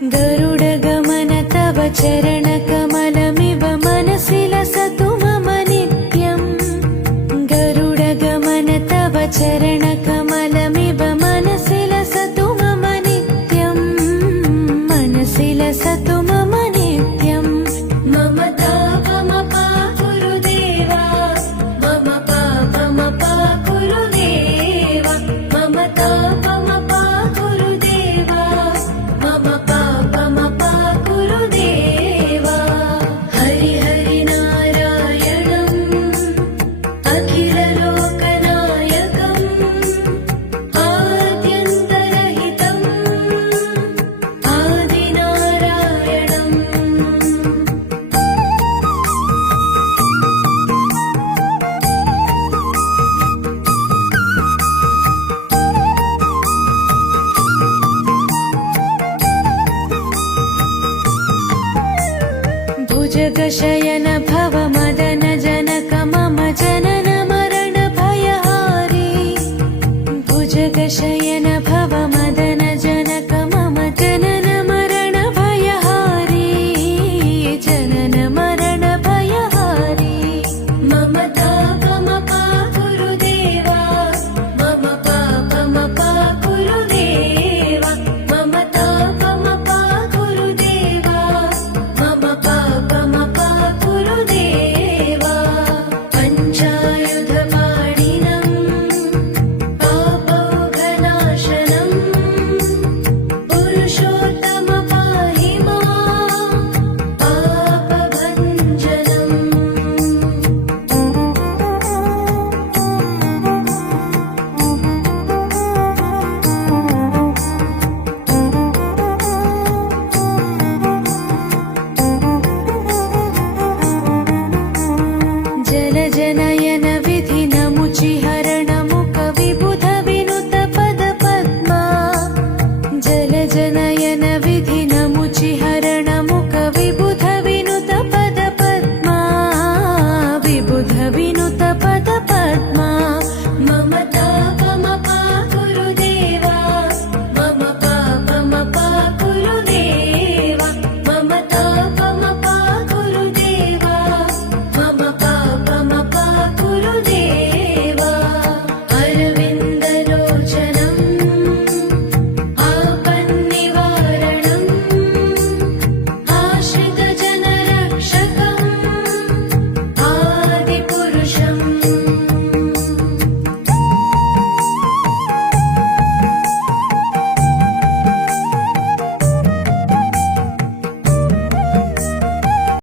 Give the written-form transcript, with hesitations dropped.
गरुडगमन तव चरणकमलमिव मनसि लसतु मम नित्यम् गरुडगमन तव चरणकमलमिव मनसि लसतु मम नित्यम् मनसि लसतु मम नित्यम् मम तापमपा गुरुदेवा मम पापमपा गुरुदेवा मम तापमपा गुरुदेवा मम पापमपा गुरुदेवा हरि हरि नारायणम् अखिललोकनायकम् आद्यन्तरहितम् आदिनारायणम् भुजगशयन भव